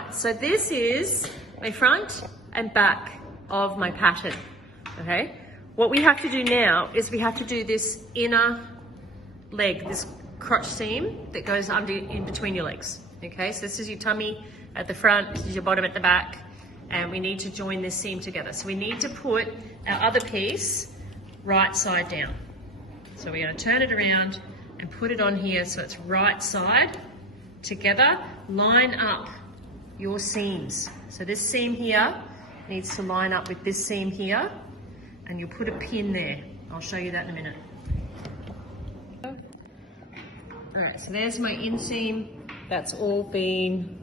right, so this is my front and back of my pattern, okay? What we have to do now is we have to do this inner leg, this crotch seam that goes under in between your legs, okay? So this is your tummy at the front, this is your bottom at the back, and we need to join this seam together. So we need to put our other piece right side down. So we're going to turn it around and put it on here so it's right side together. Line up your seams. So this seam here needs to line up with this seam here, and you'll put a pin there. I'll show you that in a minute. All right, so there's my inseam. That's all been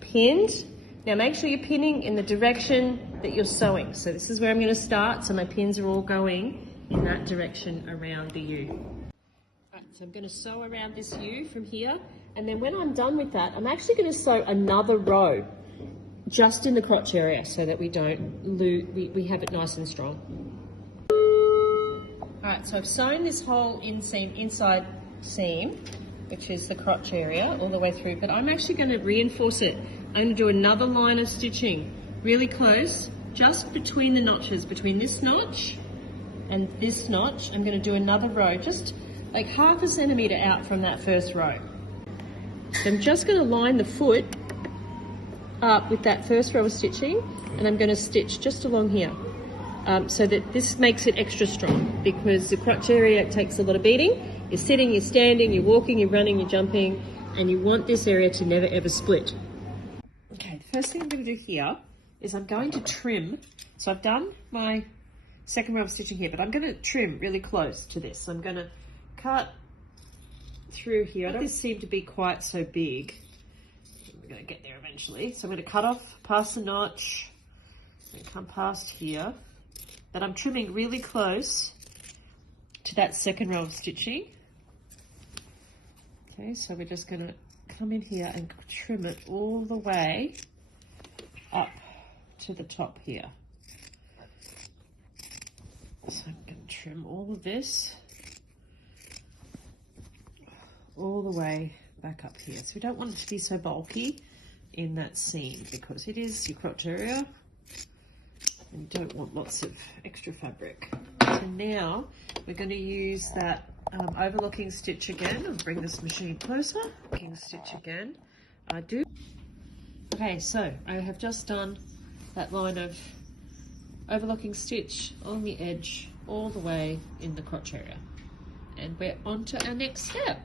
pinned. Now make sure you're pinning in the direction that you're sewing. So this is where I'm going to start. So my pins are all going in that direction around the U. All right, so I'm going to sew around this U from here. And then when I'm done with that, I'm actually going to sew another row just in the crotch area so that we don't lose, we have it nice and strong. All right, so I've sewn this whole inseam, inside seam, which is the crotch area all the way through, but I'm actually going to reinforce it. I'm going to do another line of stitching really close, just between the notches, between this notch and this notch. I'm going to do another row, just like 1/2 centimetre out from that first row. So I'm just going to line the foot up with that first row of stitching, and I'm going to stitch just along here. So that this makes it extra strong, because the crotch area takes a lot of beating. You're sitting, you're standing, you're walking, you're running, you're jumping, and you want this area to never ever split. Okay, the first thing I'm going to do here is I'm going to trim. So I've done my second row of stitching here, but I'm going to trim really close to this. So I'm going to cut through here. I don't seem to be quite so big. We're going to get there eventually. So I'm going to cut off past the notch and come past here. But I'm trimming really close to that second row of stitching. Okay, so we're just going to come in here and trim it all the way up to the top here. So I'm going to trim all of this all the way back up here. So we don't want it to be so bulky in that seam, because it is your crotch area and you don't want lots of extra fabric. So now we're going to use that overlocking stitch again. I'll bring this machine closer. Overlocking stitch again. Okay, so I have just done that line of overlocking stitch on the edge all the way in the crotch area. And we're on to our next step.